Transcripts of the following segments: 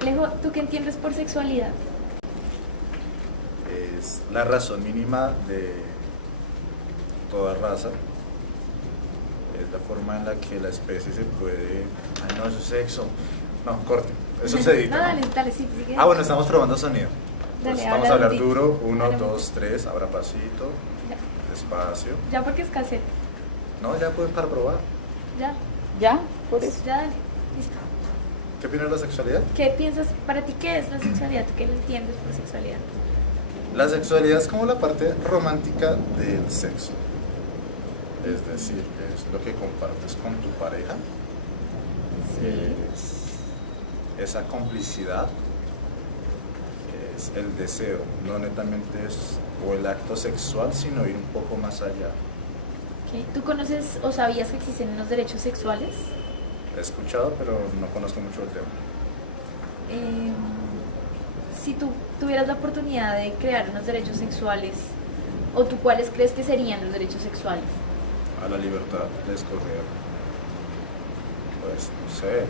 Alejo, ¿tú qué entiendes por sexualidad? Es la razón mínima de toda raza. Es la forma en la que la especie se puede... Ay, no, eso es sexo. No, corte. Eso se edita. No, ¿no? dale, dale, sí, sigue. Ah, bueno, estamos probando sonido. Dale, Pues vamos a habla hablar duro. duro. 1, Habla 2, 3. Abra pasito. Ya, Despacio. ya porque es cassette. No, ya pueden para probar. Ya, ¿Ya? Por eso. ya, dale. Listo. ¿Qué opinas de la sexualidad? ¿Qué piensas, para ti, qué es la sexualidad? ¿Tú qué lo entiendes por sexualidad? La sexualidad es como la parte romántica del sexo. Es decir, es lo que compartes con tu pareja. Es esa complicidad, es el deseo, no netamente es o el acto sexual, sino ir un poco más allá. Ok. ¿Tú conoces o sabías que existen unos derechos sexuales? He escuchado, pero no conozco mucho el tema. Eh, si tú tuvieras la oportunidad de crear unos derechos sexuales, ¿o tú cuáles crees que serían los derechos sexuales? A la libertad de escoger, pues, no sé,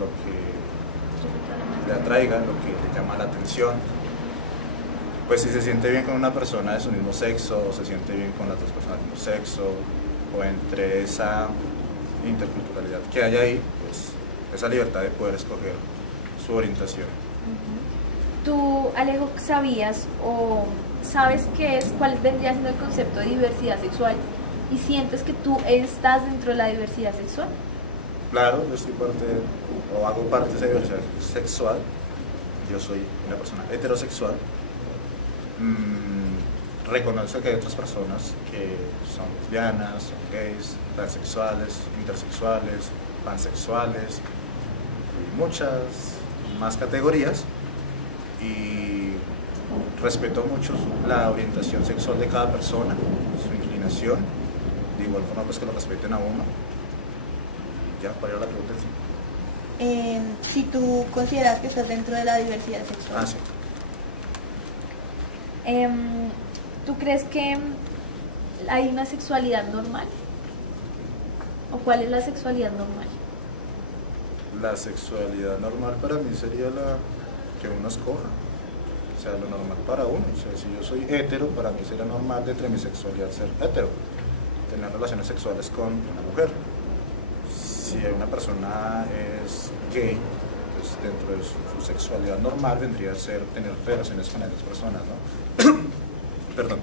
lo que le atraiga, lo que le llama la atención. Pues si se siente bien con una persona de su mismo sexo, o se siente bien con las dos personas del mismo sexo, o entre esa interculturalidad que hay ahí, pues esa libertad de poder escoger su orientación. ¿Tú, Alejo, sabías o sabes qué es, cuál vendría siendo el concepto de diversidad sexual y sientes que tú estás dentro de la diversidad sexual? Claro, yo soy parte, o hago parte de esa diversidad sexual. Yo soy una persona heterosexual. Reconozco que hay otras personas que son lesbianas, son gays, transexuales, intersexuales, pansexuales y muchas más categorías, y respeto mucho la orientación sexual de cada persona, su inclinación, de igual forma pues que lo respeten a uno. Y ya, para ir a la pregunta en sí. Si tú consideras que estás dentro de la diversidad sexual. Ah, sí. ¿Tú crees que hay una sexualidad normal? ¿O cuál es la sexualidad normal? La sexualidad normal para mí sería la que uno escoja, o sea, lo normal para uno. O sea, si yo soy hetero, para mí sería normal dentro de mi sexualidad ser hetero, tener relaciones sexuales con una mujer. Si una persona es gay, pues dentro de su sexualidad normal vendría a ser tener relaciones con esas personas, ¿no? Perdón,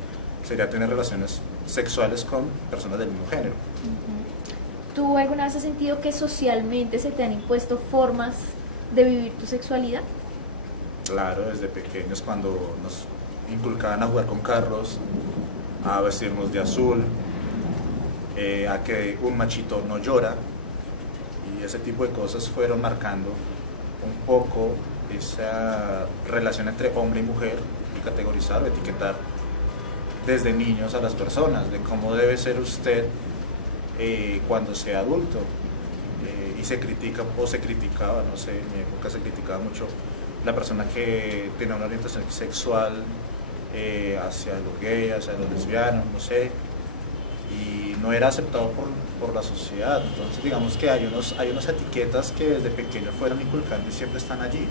sería tener relaciones sexuales con personas del mismo género. ¿Tú alguna vez has sentido que socialmente se te han impuesto formas de vivir tu sexualidad? Claro, desde pequeños cuando nos inculcaban a jugar con carros, a vestirnos de azul, a que un machito no llora, y ese tipo de cosas fueron marcando un poco esa relación entre hombre y mujer, y categorizar o etiquetar desde niños a las personas, de cómo debe ser usted cuando sea adulto. Y se critica o se criticaba, no sé, en mi época se criticaba mucho la persona que tenía una orientación sexual hacia lo gay, hacia lo lesbiano, no sé, y no era aceptado por la sociedad. Entonces digamos que hay unas etiquetas que desde pequeño fueron inculcando y siempre están allí,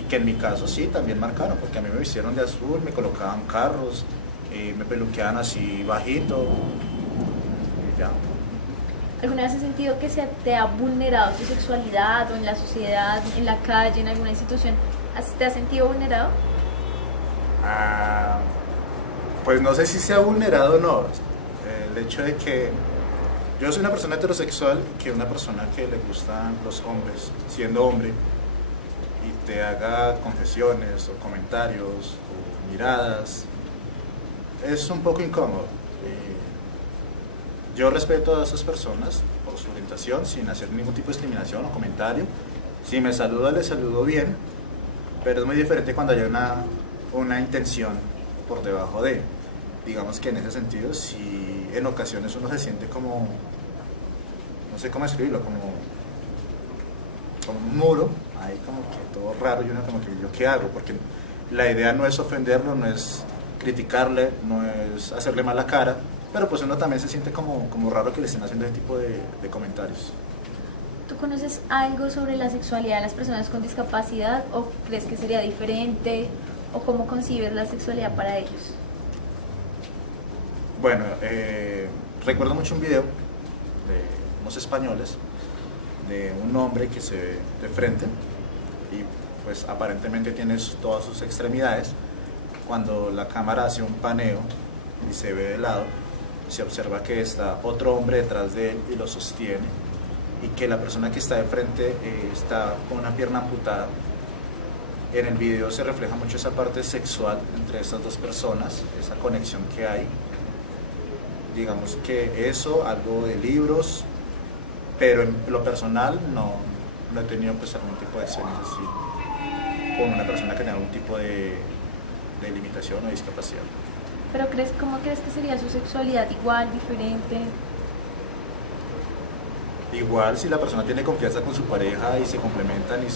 y que en mi caso sí, también marcaron, porque a mí me vistieron de azul, me colocaban carros, me peluqueaban así bajito, y ya. ¿Alguna vez has sentido que se te ha vulnerado tu sexualidad o en la sociedad, en la calle, en alguna institución? ¿Te has sentido vulnerado? Pues no sé si sea vulnerado o no. El hecho de que yo soy una persona heterosexual, que una persona que le gustan los hombres, siendo hombre, y te haga confesiones o comentarios o miradas, es un poco incómodo. Yo respeto a esas personas por su orientación sin hacer ningún tipo de discriminación o comentario. Si me saluda, le saludo bien, pero es muy diferente cuando hay una intención por debajo de. Digamos que en ese sentido, si en ocasiones uno se siente como, no sé cómo escribirlo, como un muro, ahí como que todo raro, y uno como que yo qué hago, porque la idea no es ofenderlo, no es criticarle, no es hacerle mala cara, pero pues uno también se siente como raro que le estén haciendo ese tipo de comentarios. ¿Tú conoces algo sobre la sexualidad de las personas con discapacidad o crees que sería diferente o cómo concibes la sexualidad para ellos? Bueno, recuerdo mucho un video de unos españoles, de un hombre que se ve de frente y pues aparentemente tiene todas sus extremidades. Cuando la cámara hace un paneo y se ve de lado, se observa que está otro hombre detrás de él y lo sostiene, y que la persona que está de frente está con una pierna amputada. En el video se refleja mucho esa parte sexual entre estas dos personas, esa conexión que hay. Digamos que eso, algo de libros, pero en lo personal no he tenido pues algún tipo de experiencia así con una persona que tenga algún tipo de limitación o discapacidad. ¿Pero cómo crees que sería su sexualidad? ¿Igual, diferente? Igual, si la persona tiene confianza con su pareja y se complementan y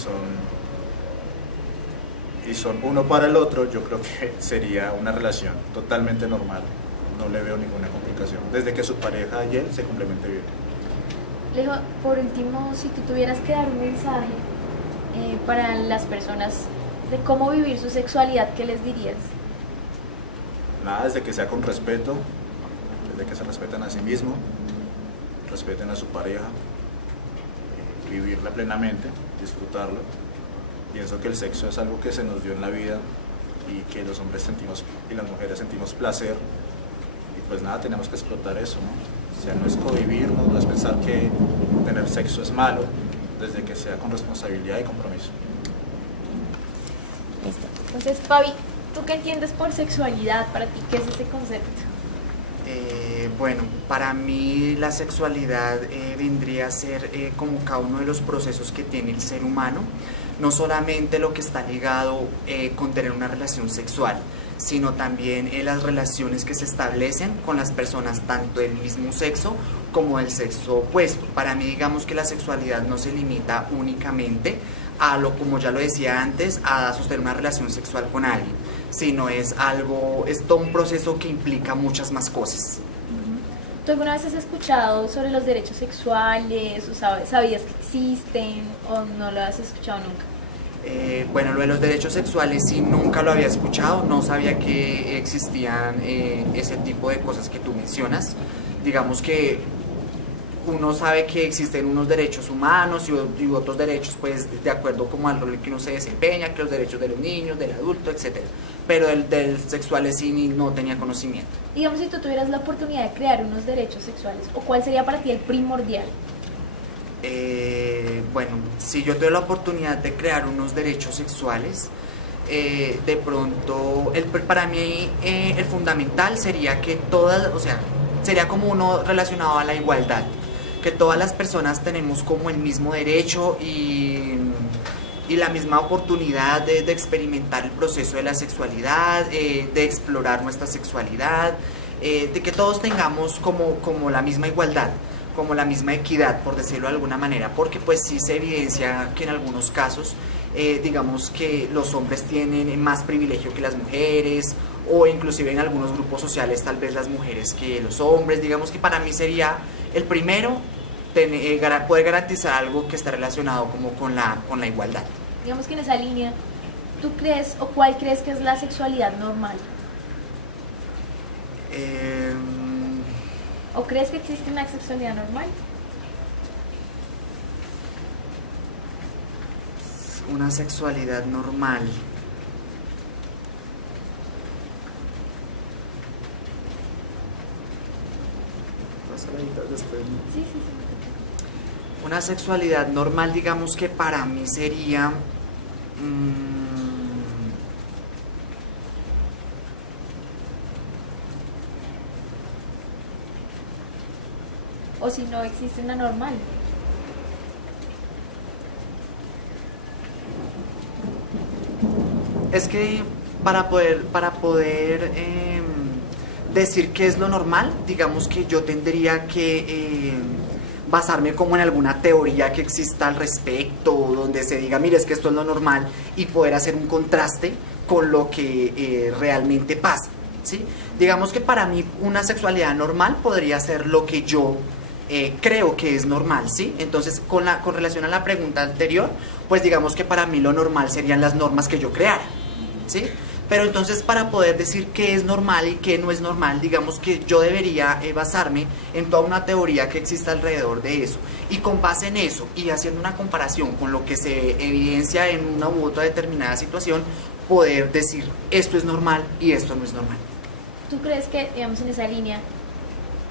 son uno para el otro, yo creo que sería una relación totalmente normal. No le veo ninguna complicación, desde que su pareja y él se complementen bien. Alejo, por último, si tú tuvieras que dar un mensaje para las personas de cómo vivir su sexualidad, ¿qué les dirías? Nada, desde que sea con respeto, desde que se respeten a sí mismos, respeten a su pareja, vivirla plenamente, disfrutarlo. Pienso que el sexo es algo que se nos dio en la vida y que los hombres sentimos y las mujeres sentimos placer, y pues nada, tenemos que explotar eso, ¿no? O sea, no es cohibirnos, no es pensar que tener sexo es malo, desde que sea con responsabilidad y compromiso. Listo. Entonces, Fabi, ¿tú qué entiendes por sexualidad? Para ti, ¿qué es ese concepto? Bueno, para mí la sexualidad vendría a ser como cada uno de los procesos que tiene el ser humano, no solamente lo que está ligado con tener una relación sexual, sino también las relaciones que se establecen con las personas tanto del mismo sexo como del sexo opuesto. Para mí, digamos que la sexualidad no se limita únicamente a lo, como ya lo decía antes, a sostener una relación sexual con alguien, sino es todo un proceso que implica muchas más cosas. ¿Tú alguna vez has escuchado sobre los derechos sexuales o sabías que existen o no lo has escuchado nunca? Bueno, lo de los derechos sexuales sí, nunca lo había escuchado, no sabía que existían ese tipo de cosas que tú mencionas. Digamos que uno sabe que existen unos derechos humanos y otros derechos, pues, de acuerdo como al rol que uno se desempeña, que los derechos de los niños, del adulto, etc. Pero del sexuales sí no tenía conocimiento. Digamos, si tú tuvieras la oportunidad de crear unos derechos sexuales, ¿o cuál sería para ti el primordial? Bueno, si yo tuve la oportunidad de crear unos derechos sexuales, de pronto, para mí el fundamental sería que sería como uno relacionado a la igualdad, que todas las personas tenemos como el mismo derecho y la misma oportunidad de experimentar el proceso de la sexualidad, de explorar nuestra sexualidad, de que todos tengamos como la misma igualdad, como la misma equidad, por decirlo de alguna manera, porque pues sí se evidencia que en algunos casos, digamos que los hombres tienen más privilegio que las mujeres, o inclusive en algunos grupos sociales tal vez las mujeres que los hombres. Digamos que para mí sería el primero poder garantizar algo que está relacionado como con la igualdad. Digamos que en esa línea, ¿tú crees o cuál crees que es la sexualidad normal? ¿O crees que existe una sexualidad normal? Una sexualidad normal. Sí. Una sexualidad normal, digamos que para mí sería O si no existe una normal. Es que para poder decir qué es lo normal, digamos que yo tendría que basarme como en alguna teoría que exista al respecto, donde se diga, mire, es que esto es lo normal, y poder hacer un contraste con lo que realmente pasa, ¿sí? Digamos que para mí una sexualidad normal podría ser lo que yo creo que es normal, ¿sí? Entonces, con relación a la pregunta anterior, pues digamos que para mí lo normal serían las normas que yo creara, ¿sí? Pero entonces, para poder decir qué es normal y qué no es normal, digamos que yo debería basarme en toda una teoría que existe alrededor de eso. Y con base en eso, y haciendo una comparación con lo que se evidencia en una u otra determinada situación, poder decir esto es normal y esto no es normal. ¿Tú crees que, digamos, en esa línea,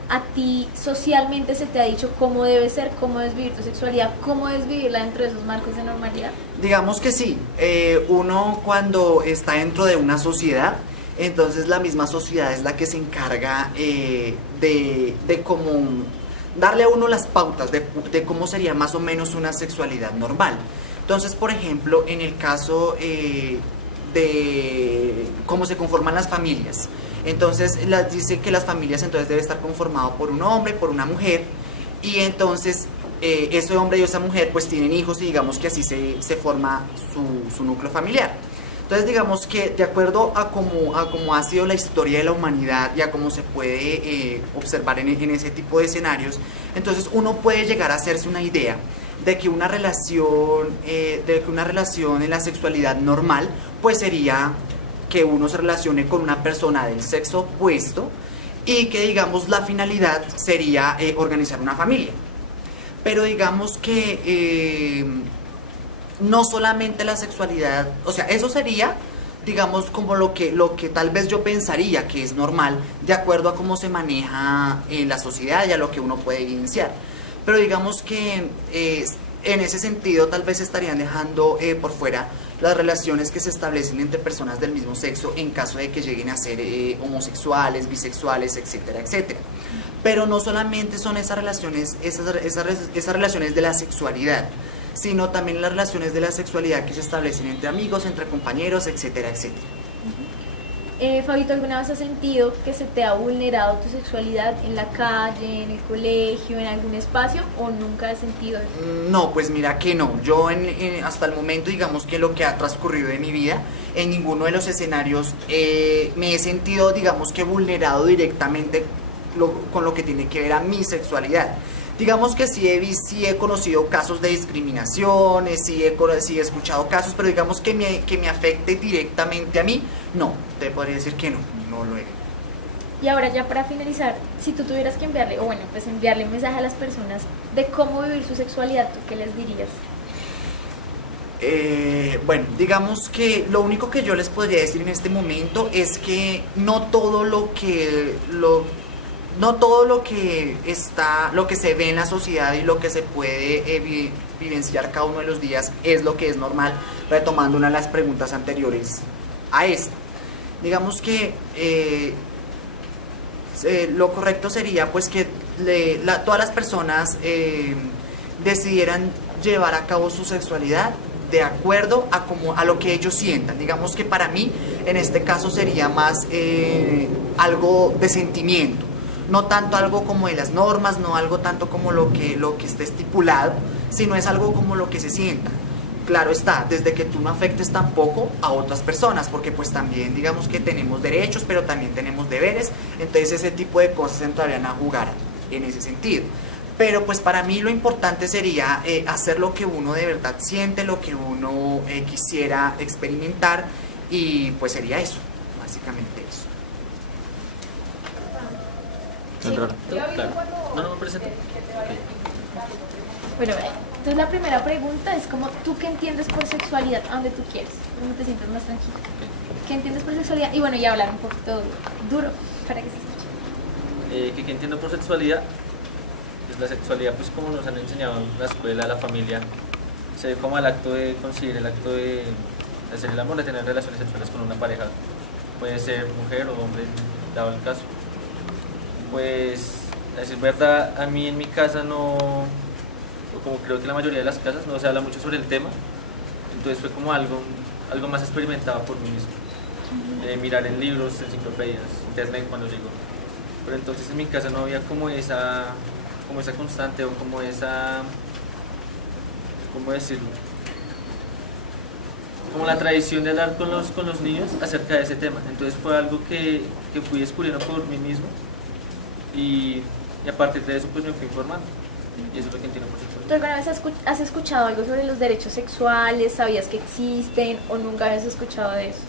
a ti socialmente se te ha dicho cómo debe ser, cómo debes vivir tu sexualidad, cómo debes vivirla dentro de esos marcos de normalidad? Digamos que sí, uno cuando está dentro de una sociedad, entonces la misma sociedad es la que se encarga de cómo darle a uno las pautas de cómo sería más o menos una sexualidad normal. Entonces, por ejemplo, en el caso de cómo se conforman las familias, entonces dice que las familias entonces debe estar conformado por un hombre, por una mujer, y entonces ese hombre y esa mujer pues tienen hijos y digamos que así se forma su núcleo familiar. Entonces digamos que de acuerdo a cómo ha sido la historia de la humanidad y a cómo se puede observar en ese tipo de escenarios, entonces uno puede llegar a hacerse una idea de que una relación en la sexualidad normal pues sería que uno se relacione con una persona del sexo opuesto y que digamos la finalidad sería organizar una familia. Pero digamos que no solamente la sexualidad, o sea, eso sería digamos como lo que tal vez yo pensaría que es normal de acuerdo a cómo se maneja la sociedad y a lo que uno puede evidenciar. Pero digamos que en ese sentido tal vez estarían dejando por fuera las relaciones que se establecen entre personas del mismo sexo en caso de que lleguen a ser homosexuales, bisexuales, etcétera, etcétera. Pero no solamente son esas relaciones de la sexualidad, sino también las relaciones de la sexualidad que se establecen entre amigos, entre compañeros, etcétera, etcétera. Fabito, ¿alguna vez has sentido que se te ha vulnerado tu sexualidad en la calle, en el colegio, en algún espacio, o nunca has sentido eso? No, pues mira que no. Yo hasta el momento, digamos que lo que ha transcurrido en mi vida, en ninguno de los escenarios me he sentido, digamos que vulnerado directamente con lo que tiene que ver a mi sexualidad. Digamos que sí he conocido casos de discriminación, sí he escuchado casos, pero digamos que me afecte directamente a mí, no, te podría decir que no lo he. Y ahora ya para finalizar, si tú tuvieras que enviarle un mensaje a las personas de cómo vivir su sexualidad, ¿tú qué les dirías? Bueno, digamos que lo único que yo les podría decir en este momento es que no todo lo que se ve en la sociedad y lo que se puede vivenciar cada uno de los días es lo que es normal, retomando una de las preguntas anteriores a esta. Digamos que lo correcto sería pues que todas las personas decidieran llevar a cabo su sexualidad de acuerdo a lo que ellos sientan. Digamos que para mí en este caso sería más algo de sentimiento, no tanto algo como de las normas, no algo tanto como lo que esté estipulado, sino es algo como lo que se sienta. Claro está, desde que tú no afectes tampoco a otras personas, porque pues también digamos que tenemos derechos, pero también tenemos deberes, entonces ese tipo de cosas entrarían a jugar en ese sentido. Pero pues para mí lo importante sería hacer lo que uno de verdad siente, lo que uno quisiera experimentar, y pues sería eso, básicamente eso. No me presento. Bueno, entonces la primera pregunta es como, ¿tú qué entiendes por sexualidad? ¿A dónde tú quieres? ¿Cómo te sientes más tranquilo? ¿Qué entiendes por sexualidad? Y bueno, ya hablar un poquito duro para que se escuche. ¿Qué entiendo por sexualidad? Pues la sexualidad, pues como nos han enseñado en la escuela, la familia, se ve como el acto de conseguir, el acto de hacer el amor, de tener relaciones sexuales con una pareja. Puede ser mujer o hombre, dado el caso. Pues, a decir verdad, a mí en mi casa no, como creo que la mayoría de las casas, no se habla mucho sobre el tema, entonces fue como algo más experimentado por mí mismo. Mirar en libros, enciclopedias, internet cuando llegó. Pero entonces en mi casa no había como esa constante o como esa, ¿cómo decirlo? Como la tradición de hablar con los niños acerca de ese tema. Entonces fue algo que fui descubriendo por mí mismo. Y Y a partir de eso pues me fui informando. Y eso es lo que entiendo por ¿Tú sexualidad. alguna vez has escuchado algo sobre los derechos sexuales? ¿Sabías que existen o nunca habías escuchado de eso?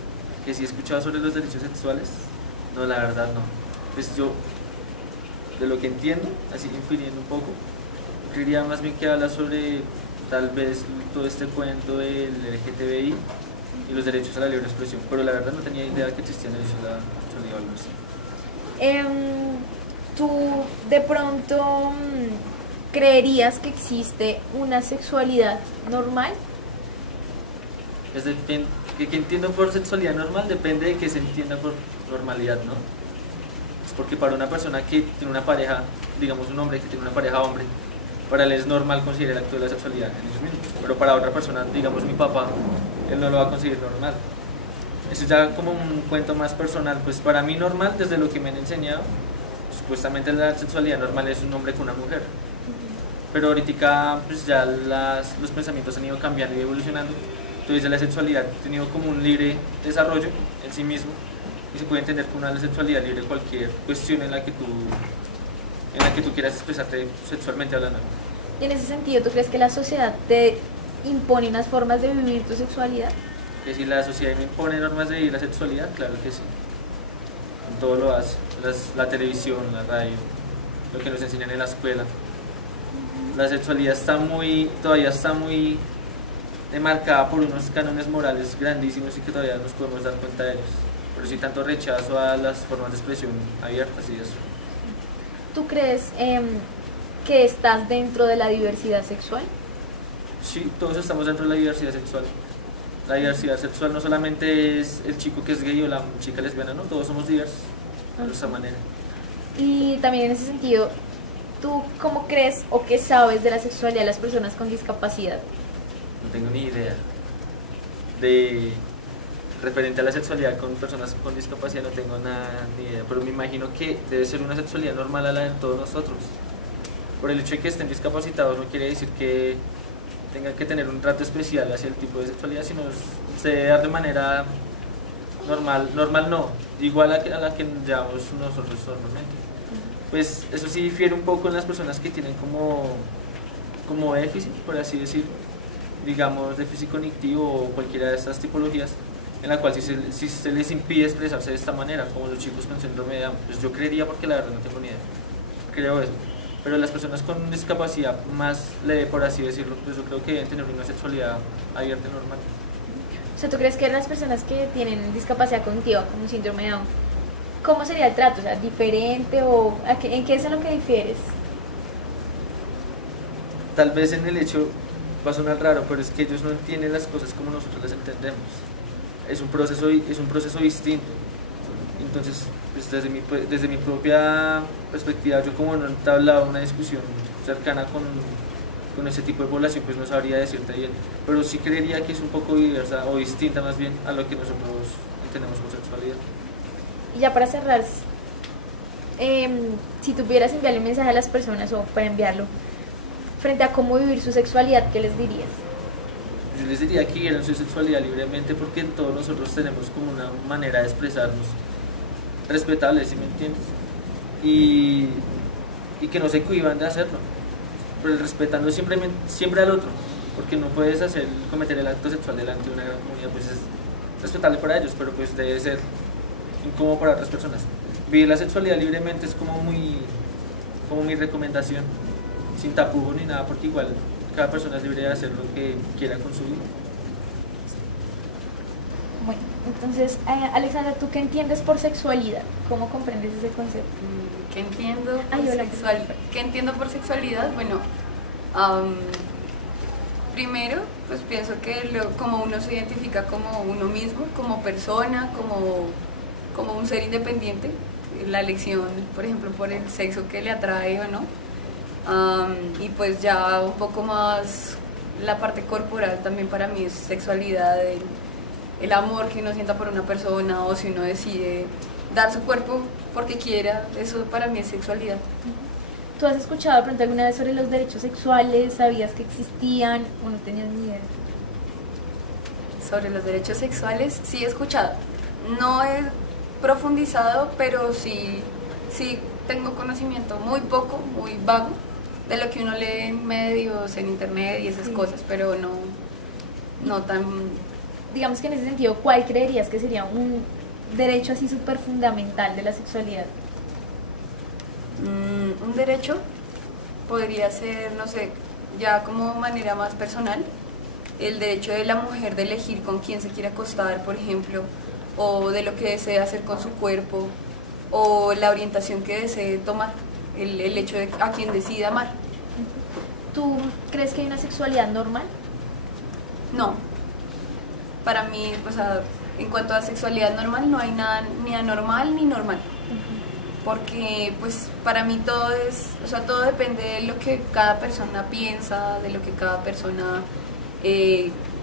Que si he escuchado sobre los derechos sexuales, no, la verdad no. Pues yo, de lo que entiendo, así infiriendo un poco, creería más bien que habla sobre tal vez todo este cuento del LGTBI y los derechos a la libre expresión, pero la verdad no tenía idea que existían derechos a la sexualidad o algo así. ¿Tú de pronto creerías que existe una sexualidad normal? Que entiendo por sexualidad normal depende de que se entienda por normalidad, ¿no? Es porque para una persona que tiene una pareja, digamos un hombre que tiene una pareja hombre, para él es normal considerar el acto de la sexualidad en ellos mismos, pero para otra persona, digamos mi papá, él no lo va a considerar normal. Eso ya como un cuento más personal, pues para mí normal, desde lo que me han enseñado, supuestamente la sexualidad normal es un hombre con una mujer, pero ahorita pues ya los pensamientos han ido cambiando y evolucionando, entonces ya la sexualidad ha tenido como un libre desarrollo en sí mismo y se puede entender como una sexualidad libre cualquier cuestión en la que tú quieras expresarte sexualmente hablando. Y en ese sentido, ¿tú crees que la sociedad te impone unas formas de vivir tu sexualidad? Que si la sociedad me impone normas de vivir la sexualidad, claro que sí. En todo lo hace, la televisión, la radio, lo que nos enseñan en la escuela. La sexualidad todavía está muy demarcada por unos cánones morales grandísimos y que todavía nos podemos dar cuenta de ellos. Pero sí tanto rechazo a las formas de expresión abiertas y eso. ¿Tú crees que estás dentro de la diversidad sexual? Sí, todos estamos dentro de la diversidad sexual. La diversidad sexual no solamente es el chico que es gay o la chica lesbiana, no, todos somos diversos de nuestra manera. Y también en ese sentido, ¿tú cómo crees o qué sabes de la sexualidad de las personas con discapacidad? No tengo ni idea. Referente a la sexualidad con personas con discapacidad no tengo ni idea, pero me imagino que debe ser una sexualidad normal a la de todos nosotros. Por el hecho de que estén discapacitados no quiere decir que tengan que tener un trato especial hacia el tipo de sexualidad, sino se debe dar de manera normal no, igual a la que llevamos nosotros normalmente. Pues eso sí difiere un poco en las personas que tienen como déficit, por así decirlo, digamos déficit cognitivo o cualquiera de estas tipologías, en la cual si se les impide expresarse de esta manera, como los chicos con síndrome de Down, pues yo creería, porque la verdad no tengo ni idea, creo eso. Pero las personas con discapacidad más leve, por así decirlo, pues yo creo que deben tener una sexualidad abierta y normal. O sea, ¿tú crees que las personas que tienen discapacidad cognitiva, como síndrome de Down, cómo sería el trato? O sea, ¿diferente o en qué es en lo que difieres? Tal vez en el hecho, va a sonar raro, pero es que ellos no entienden las cosas como nosotros las entendemos. Es un proceso distinto. Entonces, pues desde mi propia perspectiva, yo como no he entablado una discusión cercana con ese tipo de población, pues no sabría decirte bien. Pero sí creería que es un poco diversa o distinta más bien a lo que nosotros entendemos por sexualidad. Y ya para cerrar, si tuvieras enviarle un mensaje a las personas o para enviarlo, frente a cómo vivir su sexualidad, ¿qué les dirías? Yo les diría que vieran su sexualidad libremente porque todos nosotros tenemos como una manera de expresarnos respetable, ¿sí me entiendes? Y que no se cohíban de hacerlo, pero respetando siempre al otro, porque no puedes cometer el acto sexual delante de una gran comunidad, pues es respetable para ellos, pero pues debe ser incómodo para otras personas. Vivir la sexualidad libremente es como mi recomendación, sin tapujos ni nada, porque igual cada persona es libre de hacer lo que quiera con su vida. Bueno, entonces, Alexandra, ¿tú qué entiendes por sexualidad? ¿Cómo comprendes ese concepto? ¿Qué entiendo por hola, ¿Qué entiendo por sexualidad? Bueno, primero, pues pienso que como uno se identifica como uno mismo, como persona, como un ser independiente, la elección, por ejemplo, por el sexo que le atrae o no, y pues ya un poco más la parte corporal también para mí es sexualidad, el amor que uno sienta por una persona o si uno decide dar su cuerpo porque quiera, eso para mí es sexualidad. ¿Tú has escuchado de pronto alguna vez sobre los derechos sexuales? ¿Sabías que existían o no tenías ni idea? Sobre los derechos sexuales sí he escuchado, no he profundizado, pero sí tengo conocimiento muy poco, muy vago, de lo que uno lee en medios, en internet y esas cosas, pero no tan... Digamos que en ese sentido, ¿cuál creerías que sería un derecho así súper fundamental de la sexualidad? Un derecho podría ser, no sé, ya como manera más personal, el derecho de la mujer de elegir con quién se quiere acostar, por ejemplo, o de lo que desea hacer con su cuerpo, o la orientación que desee tomar, el hecho de a quien decida amar. ¿Tú crees que hay una sexualidad normal? No, para mí, o sea, en cuanto a sexualidad normal, no hay nada ni anormal ni normal. Porque pues para mí todo es, o sea, todo depende de lo que cada persona piensa, de lo que cada persona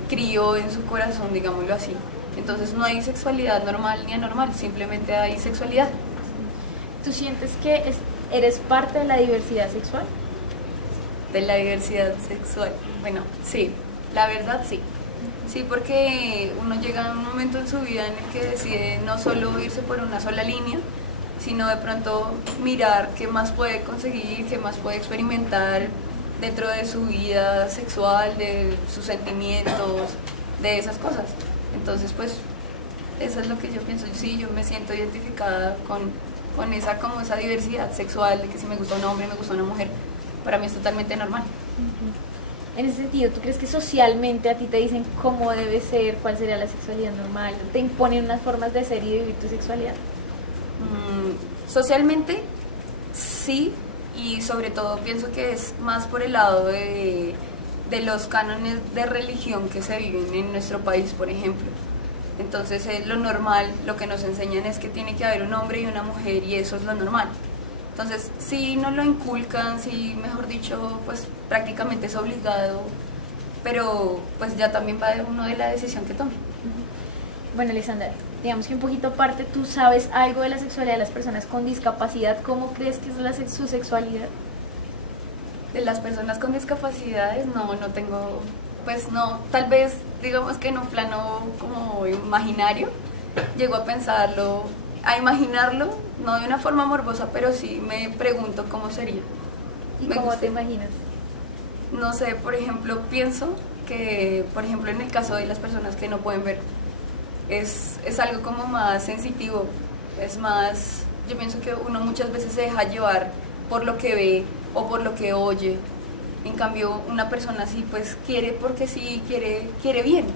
crió en su corazón, digámoslo así. Entonces no hay sexualidad normal ni anormal, simplemente hay sexualidad. ¿Tú sientes que eres parte de la diversidad sexual? De la diversidad sexual, bueno, sí, la verdad sí. Sí, porque uno llega a un momento en su vida en el que decide no solo irse por una sola línea, sino de pronto mirar qué más puede conseguir, qué más puede experimentar dentro de su vida sexual, de sus sentimientos, de esas cosas. Entonces, pues, eso es lo que yo pienso. Sí, yo me siento identificada con esa, como esa diversidad sexual, de que si me gusta un hombre, me gusta una mujer, para mí es totalmente normal. En ese sentido, ¿tú crees que socialmente a ti te dicen cómo debe ser, cuál sería la sexualidad normal? ¿Te imponen unas formas de ser y de vivir tu sexualidad? Socialmente, sí, y sobre todo pienso que es más por el lado de los cánones de religión que se viven en nuestro país, por ejemplo. Entonces, lo normal, lo que nos enseñan es que tiene que haber un hombre y una mujer, y eso es lo normal. Entonces, sí nos lo inculcan, sí, mejor dicho, pues prácticamente es obligado, pero pues ya también va de uno de la decisión que tome. Bueno, Alexandra, digamos que un poquito aparte, ¿tú sabes algo de la sexualidad de las personas con discapacidad? ¿Cómo crees que es su sexualidad? De las personas con discapacidades, no tengo, pues no, tal vez digamos que en un plano como imaginario, llego a pensarlo, a imaginarlo, no de una forma morbosa, pero sí me pregunto cómo sería. ¿Y cómo te imaginas? No sé, por ejemplo, pienso que, por ejemplo, en el caso de las personas que no pueden ver, es algo como más sensitivo, es más, yo pienso que uno muchas veces se deja llevar por lo que ve o por lo que oye. En cambio, una persona así pues quiere porque sí, quiere bien,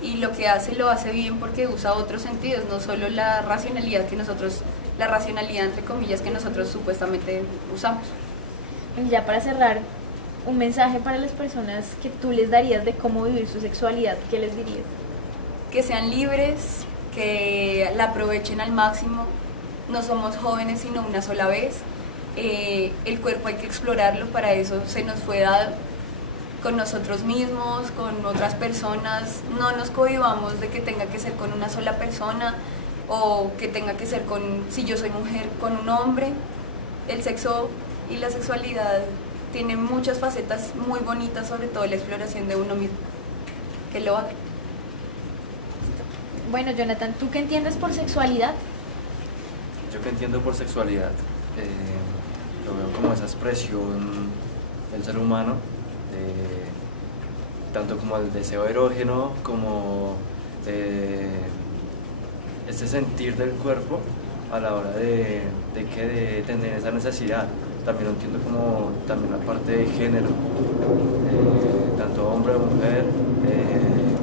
y lo que hace lo hace bien porque usa otros sentidos, no solo la racionalidad entre comillas que nosotros supuestamente usamos. Y ya para cerrar, un mensaje para las personas que tú les darías de cómo vivir su sexualidad, ¿qué les dirías? Que sean libres, que la aprovechen al máximo, no somos jóvenes sino una sola vez, el cuerpo hay que explorarlo, para eso se nos fue dado, con nosotros mismos, con otras personas, no nos cohibamos de que tenga que ser con una sola persona o que tenga que ser si yo soy mujer, con un hombre. El sexo y la sexualidad tienen muchas facetas muy bonitas, sobre todo la exploración de uno mismo, que lo haga. Bueno, Jonathan, ¿tú qué entiendes por sexualidad? Yo que entiendo por sexualidad, lo veo como esa expresión del ser humano, tanto como el deseo erógeno, como ese sentir del cuerpo a la hora de tener esa necesidad. También lo entiendo como también la parte de género, tanto hombre o mujer.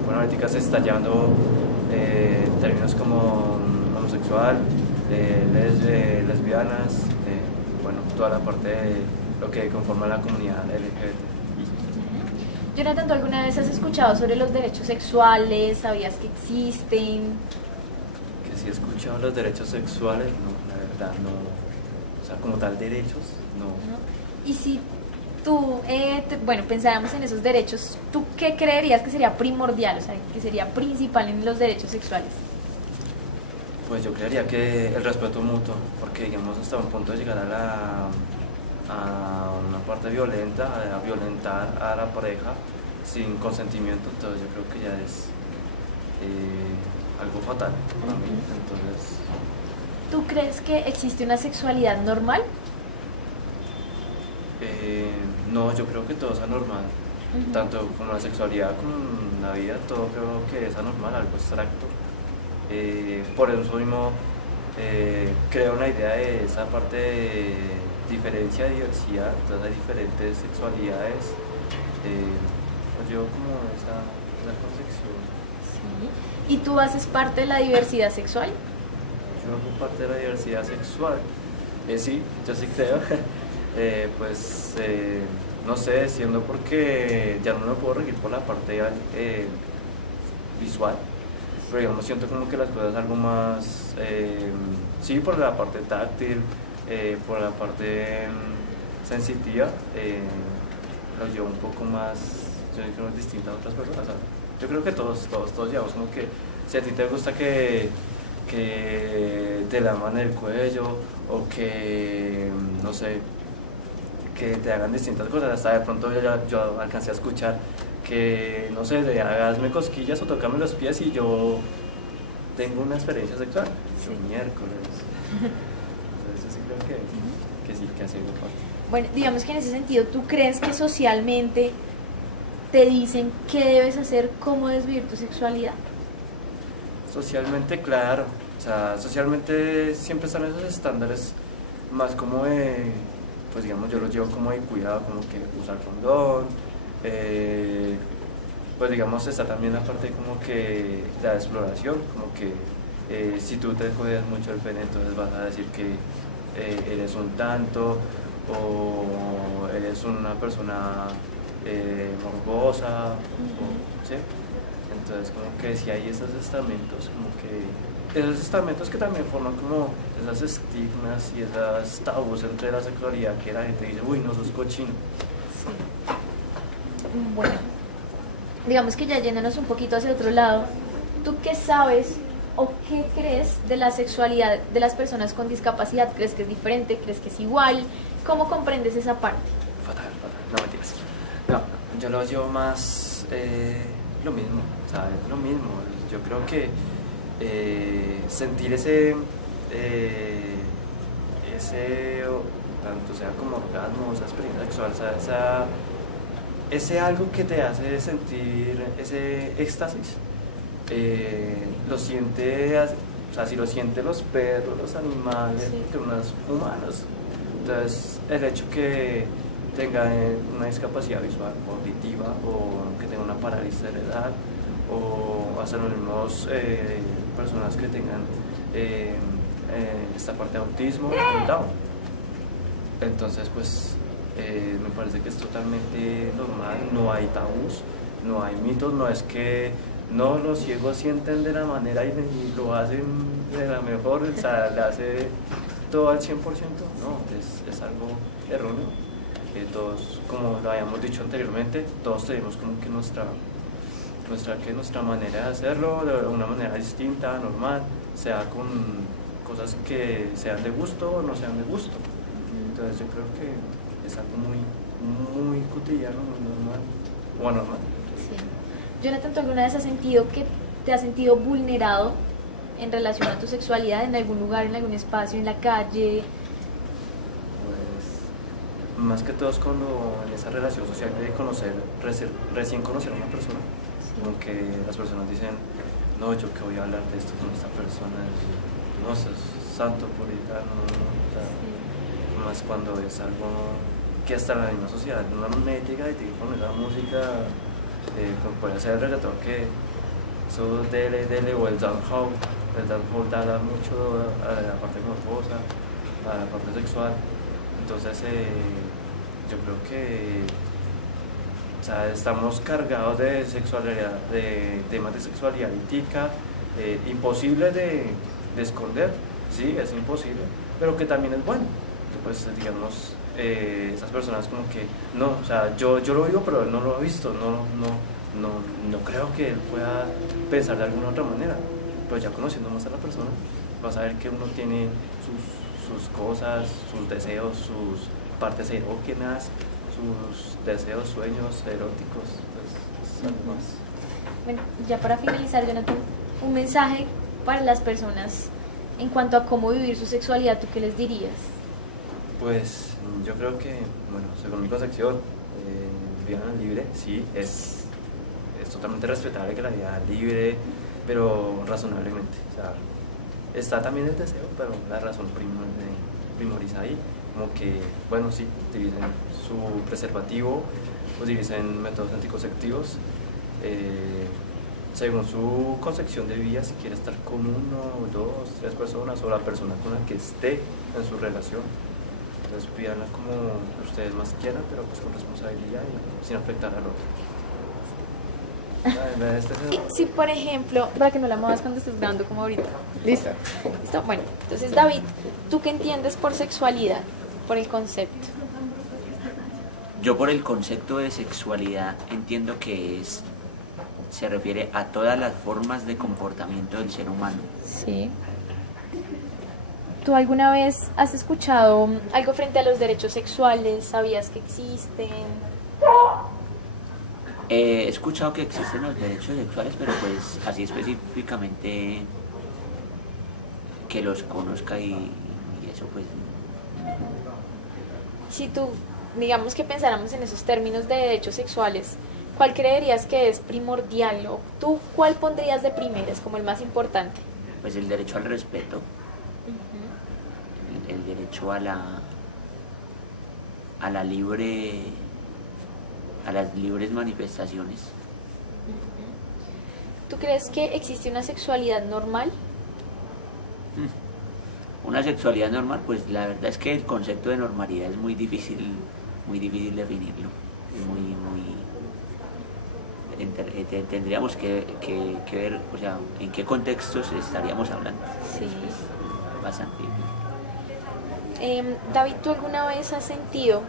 Bueno, ahorita se está llevando términos como homosexual, lesbianas, bueno, toda la parte de lo que conforma la comunidad LGBT. Jonathan, ¿tú alguna vez has escuchado sobre los derechos sexuales? ¿Sabías que existen? Que sí he escuchado los derechos sexuales, no, la verdad no, o sea, como tal derechos, no. ¿No? Y si tú, pensáramos en esos derechos, ¿tú qué creerías que sería primordial, o sea, que sería principal en los derechos sexuales? Pues yo creería que el respeto mutuo, porque digamos hasta un punto de llegar a una parte violenta, a violentar a la pareja sin consentimiento, entonces yo creo que ya es algo fatal para mí. Entonces, ¿Tú crees que existe una sexualidad normal? No, yo creo que todo es anormal. Tanto como la sexualidad como la vida, todo creo que es anormal, algo abstracto. Por eso mismo creo una idea de esa parte de diferencia, diversidad, entonces hay diferentes sexualidades. Pues yo como esa concepción. Sí. ¿Y tú haces parte de la diversidad sexual? Yo hago parte de la diversidad sexual. Sí, yo sí creo. No sé, siendo porque ya no me puedo regir por la parte visual, pero digamos siento como que las cosas algo más, sí, por la parte táctil, por la parte sensitiva, lo llevo un poco más, yo creo, distinta a otras personas. ¿Sabes? Yo creo que todos llevamos como que, si a ti te gusta que te laman el cuello o que, no sé, que te hagan distintas cosas, hasta de pronto yo alcancé a escuchar que, no sé, de hazme cosquillas o tócame los pies y yo tengo una experiencia sexual. Sí. Miércoles. Entonces sí creo que sí, que ha sido parte. Bueno, digamos que en ese sentido, ¿tú crees que socialmente te dicen qué debes hacer, cómo debes vivir tu sexualidad? Socialmente, claro. O sea, socialmente siempre están esos estándares más como de, pues digamos, yo los llevo como de cuidado, como que usar condón, pues digamos está también la parte como que la exploración, como que si tú te cuidas mucho el pene, entonces vas a decir que eres un tanto o eres una persona morbosa, ¿sí? Entonces como que si hay esos estamentos, como que esos estamentos que también forman como esas estigmas y esas tabús entre la sexualidad, que la gente dice, uy, no sos cochino. Sí. Bueno, digamos que ya yéndonos un poquito hacia otro lado, ¿tú qué sabes o qué crees de la sexualidad de las personas con discapacidad? ¿Crees que es diferente? ¿Crees que es igual? ¿Cómo comprendes esa parte? Fatal, no mentiras. No, yo lo llevo más lo mismo, ¿sabes? Lo mismo. Yo creo que sentir ese tanto sea como orgasmo, esa experiencia sexual, ese algo que te hace sentir ese éxtasis, lo siente, o sea, si lo sienten los perros, los animales, sí, que unos humanos. Entonces, el hecho que tenga una discapacidad visual o auditiva o que tenga una parálisis cerebral o hasta los mismos personas que tengan esta parte de autismo, Down. Entonces, pues me parece que es totalmente normal, no hay tabús, no hay mitos, no es que no, los ciegos sienten de la manera y lo hacen de la mejor, o sea, le hace todo al 100%, no, es algo erróneo. Todos, como lo habíamos dicho anteriormente, todos tenemos como que nuestra manera de hacerlo, de una manera distinta, normal, sea con cosas que sean de gusto o no sean de gusto. Entonces yo creo que es algo muy cotidiano, muy normal o anormal. Sí. Jonathan, ¿tú alguna vez has sentido que te has sentido vulnerado en relación a tu sexualidad en algún lugar, en algún espacio, en la calle? Más que todo es cuando en esa relación social de recién conocer a una persona, sí, como que las personas dicen, no, yo que voy a hablar de esto con esta persona, no, sos santo puritano, sí, más cuando es algo que hasta la misma sociedad no me llega y te pone la música, como puede ser el reggaetón, que eso dele, o el dancehall da mucho a la parte morbosa, a la parte sexual. Entonces yo creo que, o sea, estamos cargados de sexualidad, de temas de sexualidad ética, imposible de esconder, sí, es imposible, pero que también es bueno, que pues digamos, esas personas como que, no, o sea, yo lo digo, pero él no lo ha visto, no creo que él pueda pensar de alguna otra manera, pero ya conociendo más a la persona, vas a ver que uno tiene sus cosas, sus deseos, sus partes erógenas, sus deseos, sueños eróticos, pues, algo más. Bueno, ya para finalizar, Jonathan, un mensaje para las personas en cuanto a cómo vivir su sexualidad, ¿tú qué les dirías? Pues yo creo que, bueno, según mi concepción, vida libre, sí, es totalmente respetable que la vida libre, pero razonablemente. O sea, está también el deseo, pero la razón primoriza ahí. Como que, bueno, sí, utilicen su preservativo, utilicen métodos anticonceptivos, según su concepción de vida, si quiere estar con 1, 2, 3 personas o la persona con la que esté en su relación. Entonces pídanla como ustedes más quieran, pero pues con responsabilidad y sin afectar al otro. Si por ejemplo, para que no la muevas cuando estés grabando como ahorita. ¿Listo? ¿Listo? Bueno, entonces David, ¿tú qué entiendes por sexualidad? Por el concepto. Yo por el concepto de sexualidad entiendo que se refiere a todas las formas de comportamiento del ser humano. Sí. ¿Tú alguna vez has escuchado algo frente a los derechos sexuales? ¿Sabías que existen? He escuchado que existen los derechos sexuales, pero pues así específicamente que los conozca y eso pues... Si tú, digamos que pensáramos en esos términos de derechos sexuales, ¿cuál creerías que es primordial? ¿O tú cuál pondrías de primeras como el más importante? Pues el derecho al respeto, el derecho a las libres manifestaciones. ¿Tú crees que existe una sexualidad normal? Una sexualidad normal, pues la verdad es que el concepto de normalidad es muy difícil definirlo. Tendríamos que ver, o sea, en qué contextos estaríamos hablando. Sí. Bastante difícil. David, ¿tú alguna vez has sentido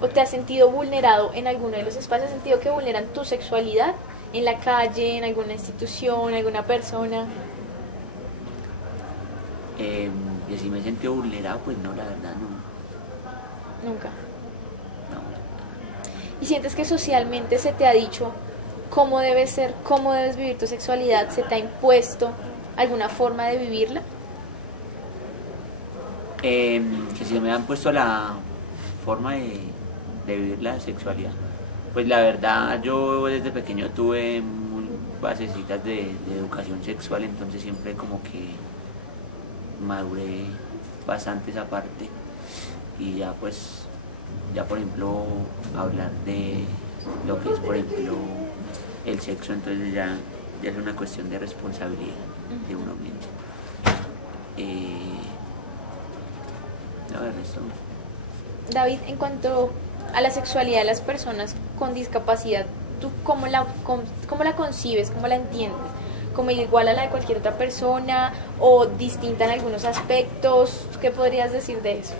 o te has sentido vulnerado en alguno de los espacios? ¿Has sentido que vulneran tu sexualidad en la calle, en alguna institución, alguna persona? Que si me he sentido vulnerado, pues no, la verdad no. Nunca. No. ¿Y sientes que socialmente se te ha dicho cómo debes ser, cómo debes vivir tu sexualidad? ¿Se te ha impuesto alguna forma de vivirla? Que si me han puesto la forma de vivir la sexualidad. Pues la verdad, yo desde pequeño tuve muy basecitas de educación sexual, entonces siempre como que maduré bastante esa parte y ya pues, ya por ejemplo, hablar de lo que es por ejemplo el sexo, entonces ya es una cuestión de responsabilidad de uno mismo. No, el resto. David, en cuanto a la sexualidad de las personas con discapacidad, ¿tú cómo la concibes, cómo la entiendes? ¿Como igual a la de cualquier otra persona o distinta en algunos aspectos? ¿Qué podrías decir de eso?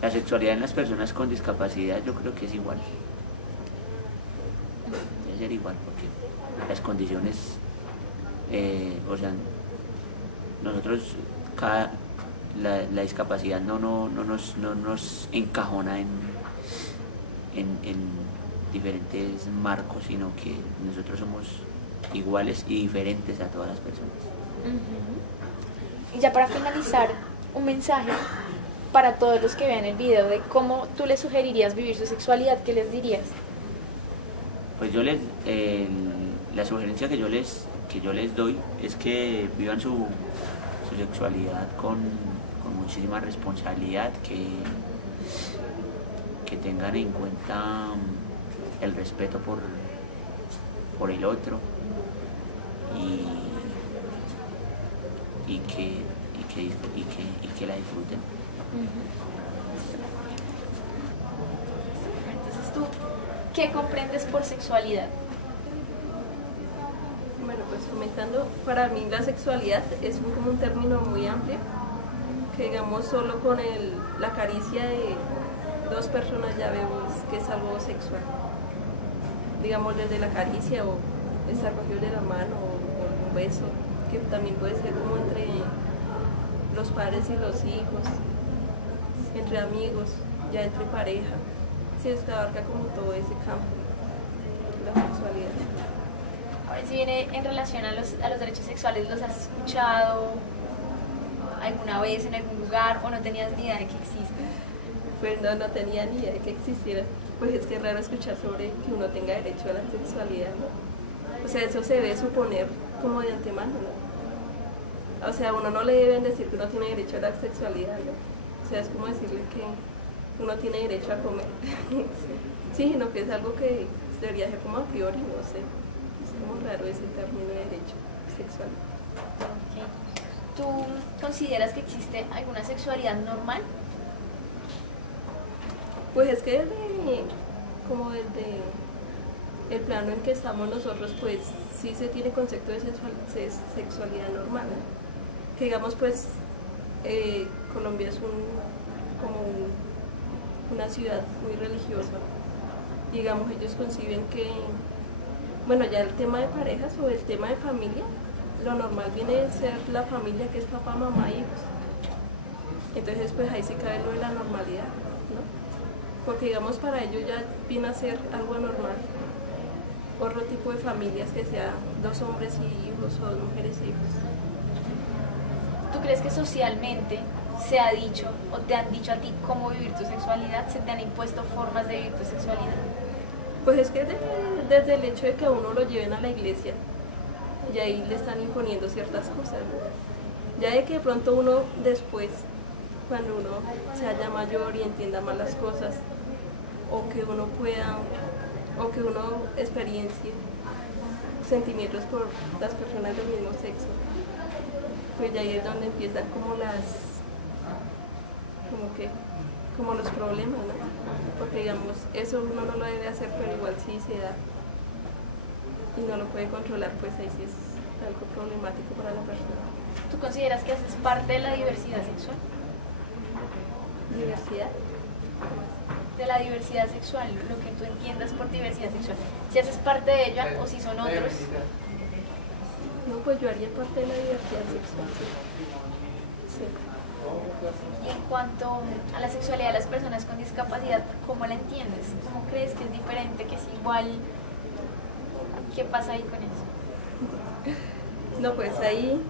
La sexualidad en las personas con discapacidad yo creo que es igual. Debe ser igual porque las condiciones, o sea, nosotros la discapacidad no nos encajona en diferentes marcos, sino que nosotros somos iguales y diferentes a todas las personas. Y ya para finalizar, un mensaje para todos los que vean el video de cómo tú les sugerirías vivir su sexualidad, ¿qué les dirías? Pues yo la sugerencia que yo les doy es que vivan su sexualidad con muchísima responsabilidad, que tengan en cuenta el respeto por el otro y que la disfruten. Entonces tú, ¿qué comprendes por sexualidad? Bueno, pues comentando, para mí la sexualidad es como un término muy amplio, que digamos solo con la caricia de dos personas ya vemos que es algo sexual. Digamos desde la caricia o estar cogido de la mano o un beso, que también puede ser como entre los padres y los hijos, entre amigos, ya entre pareja. Sí, es que abarca como todo ese campo, la sexualidad. A ver si viene en relación a los derechos sexuales, ¿los has escuchado? alguna vez en algún lugar o no tenías ni idea de que existe? Pues no tenía ni idea de que existiera. Pues es que es raro escuchar sobre que uno tenga derecho a la sexualidad, ¿no? O sea, eso se debe suponer como de antemano, ¿no? O sea, a uno no le deben decir que uno tiene derecho a la sexualidad, ¿no? O sea, es como decirle que uno tiene derecho a comer. Sí, sino que es algo que debería ser como a priori, no sé. Es como raro ese término de derecho sexual. Ok. ¿Tú consideras que existe alguna sexualidad normal? Pues es que como desde el plano en que estamos nosotros, pues sí se tiene concepto de sexualidad normal, ¿no? Que digamos, pues Colombia es una ciudad muy religiosa. Digamos, ellos conciben que, bueno, ya el tema de parejas o el tema de familia, lo normal viene a ser la familia, que es papá, mamá, hijos. Entonces, pues ahí sí cabe lo de la normalidad, ¿no? Porque digamos, para ellos ya viene a ser algo anormal otro tipo de familias, que sea 2 hombres y hijos o 2 mujeres y hijos. ¿Tú crees que socialmente se ha dicho o te han dicho a ti cómo vivir tu sexualidad? ¿Se te han impuesto formas de vivir tu sexualidad? Pues es que desde el hecho de que a uno lo lleven a la iglesia y ahí le están imponiendo ciertas cosas, ¿no? Ya de que de pronto uno después, cuando uno se haya mayor y entienda más las cosas, o que uno experiencie sentimientos por las personas del mismo sexo, pues ya ahí es donde empiezan como los problemas, ¿no? Porque digamos, eso uno no lo debe hacer, pero igual sí se da y no lo puede controlar, pues ahí sí es algo problemático para la persona. ¿Tú consideras que haces parte de la diversidad sexual? ¿Diversidad? De la diversidad sexual, lo que tú entiendas por diversidad sexual. Si haces parte de ella o si son otros. No, pues yo haría parte de la diversidad sexual, sí. Y en cuanto a la sexualidad de las personas con discapacidad, ¿cómo la entiendes? ¿Cómo crees que es diferente, que es igual? ¿Qué pasa ahí con eso? No, pues ahí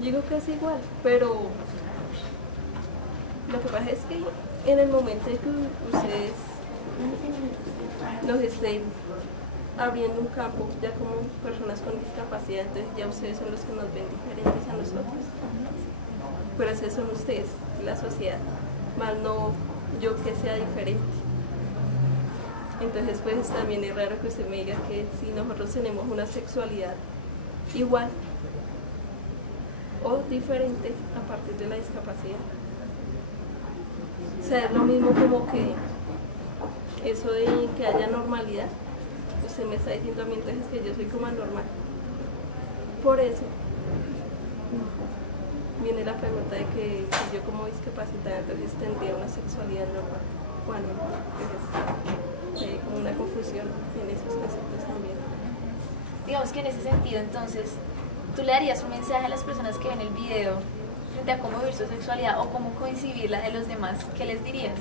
digo que es igual, pero lo que pasa es que en el momento en que ustedes nos estén abriendo un campo ya como personas con discapacidad, entonces ya ustedes son los que nos ven diferentes a nosotros. Pero esos son ustedes, la sociedad, más no yo que sea diferente. Entonces pues también es raro que usted me diga que si nosotros tenemos una sexualidad igual o diferente a partir de la discapacidad. O sea, es lo mismo como que eso de que haya normalidad, usted me está diciendo a mí entonces que yo soy como anormal. Por eso viene la pregunta de que si yo como discapacitada entonces tendría una sexualidad normal. Bueno, entonces hay como una confusión en esos conceptos también. Digamos que en ese sentido, entonces, ¿tú le darías un mensaje a las personas que ven el video frente a cómo vivir su sexualidad o cómo coincidir la de los demás? ¿Qué les dirías?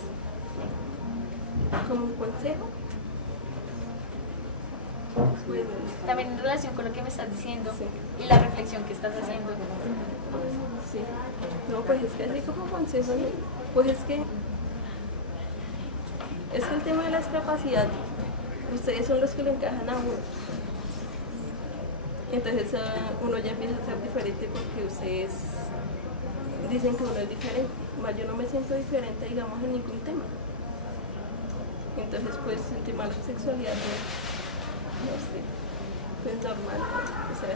¿Como un consejo? Pues, También en relación con lo que me estás diciendo sí. y la reflexión que estás haciendo. Sí. No, pues es que así como consejo, ¿no? Pues es que el tema de la discapacidad, ustedes son los que lo encajan a uno. Entonces uno ya empieza a ser diferente porque ustedes dicen que uno es diferente. Más yo no me siento diferente, digamos, en ningún tema. Entonces, pues, el tema de la sexualidad, no sé, pues normal, ¿no? O sea,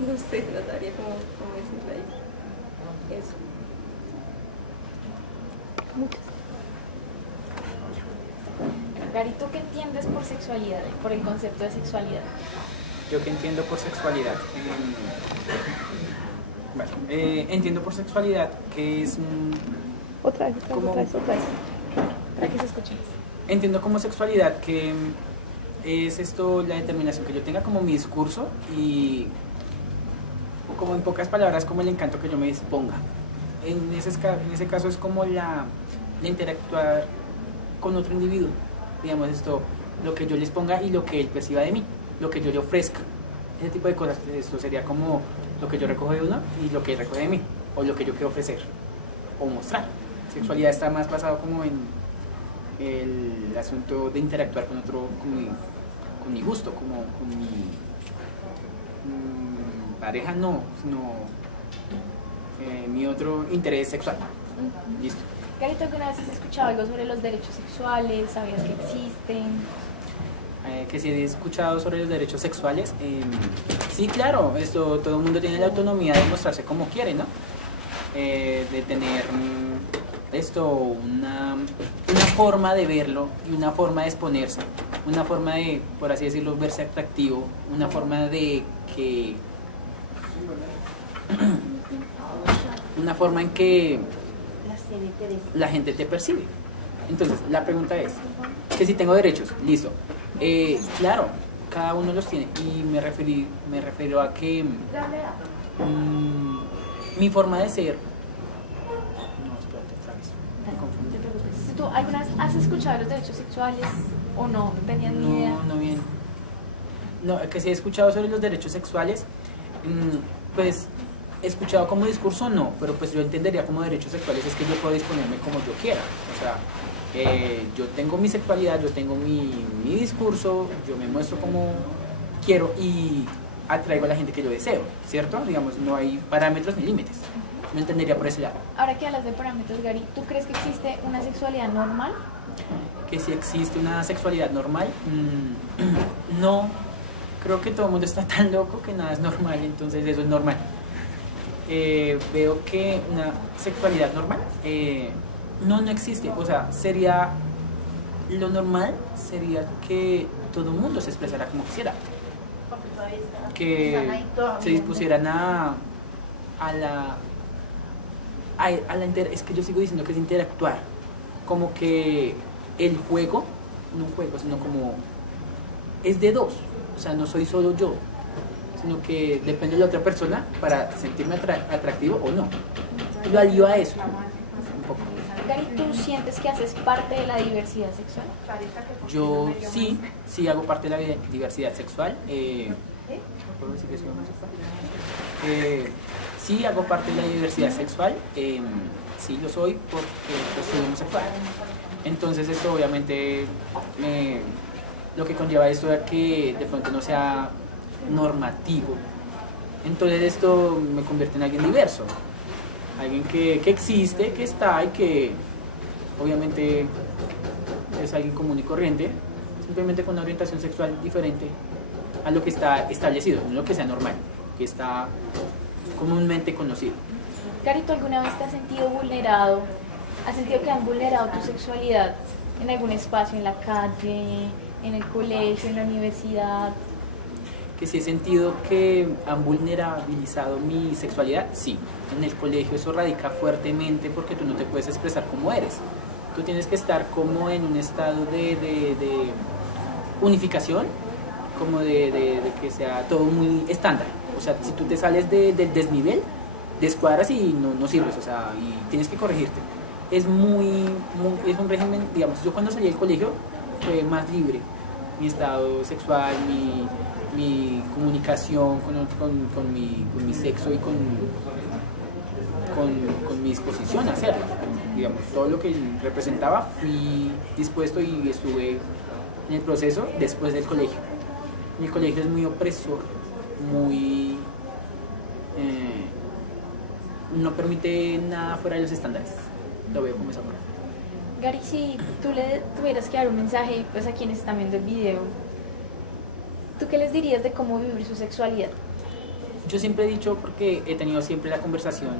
no sé, trataría como decirle ahí. Eso. Gary, ¿tú qué entiendes por sexualidad, por el concepto de sexualidad? ¿Yo qué entiendo por sexualidad? Bueno, entiendo por sexualidad que es Otra vez. Para que se escuche. Entiendo como sexualidad que es esto, la determinación que yo tenga como mi discurso y como en pocas palabras como el encanto que yo me disponga. En ese caso es como la interactuar con otro individuo, digamos esto, lo que yo les ponga y lo que él perciba de mí, lo que yo le ofrezca, ese tipo de cosas. Esto sería como lo que yo recojo de uno y lo que él recoge de mí. o lo que yo quiero ofrecer o mostrar. Sexualidad está más basado como en el asunto de interactuar con otro, con mi gusto, como con mi pareja no, sino mi otro interés sexual. Listo. Carito, ¿alguna vez has escuchado algo sobre los derechos sexuales? ¿Sabías que existen? Que si he escuchado sobre los derechos sexuales, sí, claro, todo el mundo tiene la autonomía de mostrarse como quiere, ¿no? De tener una forma de verlo y una forma de exponerse, una forma de, por así decirlo, verse atractivo, una forma de que una forma en que la gente te percibe. Entonces, la pregunta es, que si tengo derechos, listo. Claro, cada uno los tiene y me refiero a que mi forma de ser. No, espérate, otra vez. Me confundí. ¿Tú alguna vez has escuchado los derechos sexuales o no? ¿No tenías ni idea? No, bien. No, que si he escuchado sobre los derechos sexuales, pues he escuchado como discurso no, pero pues yo entendería como derechos sexuales es que yo puedo disponerme como yo quiera. O sea, yo tengo mi sexualidad, yo tengo mi discurso, yo me muestro como quiero y atraigo a la gente que yo deseo, ¿cierto? Digamos, no hay parámetros ni límites. Me entendería por ese lado. Ahora que hablas de parámetros, Gary, ¿tú crees que existe una sexualidad normal? Que si existe una sexualidad normal, no. Creo que todo el mundo está tan loco que nada es normal, entonces eso es normal. Veo que una sexualidad normal no existe. O sea, lo normal sería que todo el mundo se expresara como quisiera, que se dispusieran es que yo sigo diciendo que es interactuar, como que el juego, no un juego, sino como es de dos, o sea, no soy solo yo, sino que depende de la otra persona para sentirme atractivo o no. Lo alío a eso un poco. Gary, ¿tú sientes que haces parte de la diversidad sexual? Yo sí hago parte de la diversidad sexual. ¿Puedo decir que soy homosexual? Sí hago parte de la diversidad sexual. Sí lo soy porque pues, soy homosexual. Entonces esto obviamente lo que conlleva esto es que de pronto no sea normativo. Entonces esto me convierte en alguien diverso. Alguien que existe, que está y que obviamente es alguien común y corriente, simplemente con una orientación sexual diferente a lo que está establecido, no lo que sea normal, que está comúnmente conocido. Gary, ¿tú alguna vez te has sentido vulnerado? ¿Has sentido que han vulnerado tu sexualidad en algún espacio, en la calle, en el colegio, en la universidad? Que si he sentido que han vulnerabilizado mi sexualidad, sí. En el colegio eso radica fuertemente porque tú no te puedes expresar como eres. Tú tienes que estar como en un estado de unificación, como de que sea todo muy estándar. O sea, si tú te sales del desnivel, descuadras y no sirves, o sea, y tienes que corregirte. Es es un régimen, digamos, yo cuando salí del colegio fue más libre. Mi estado sexual, mi comunicación con mi sexo y con mi disposición a hacerlo. Digamos, todo lo que representaba fui dispuesto y estuve en el proceso después del colegio. El colegio es muy opresor, muy no permite nada fuera de los estándares. Lo veo como esa forma. Gary, si tú le tuvieras que dar un mensaje pues, a quienes están viendo el video, ¿tú qué les dirías de cómo vivir su sexualidad? Yo siempre he dicho, porque he tenido siempre la conversación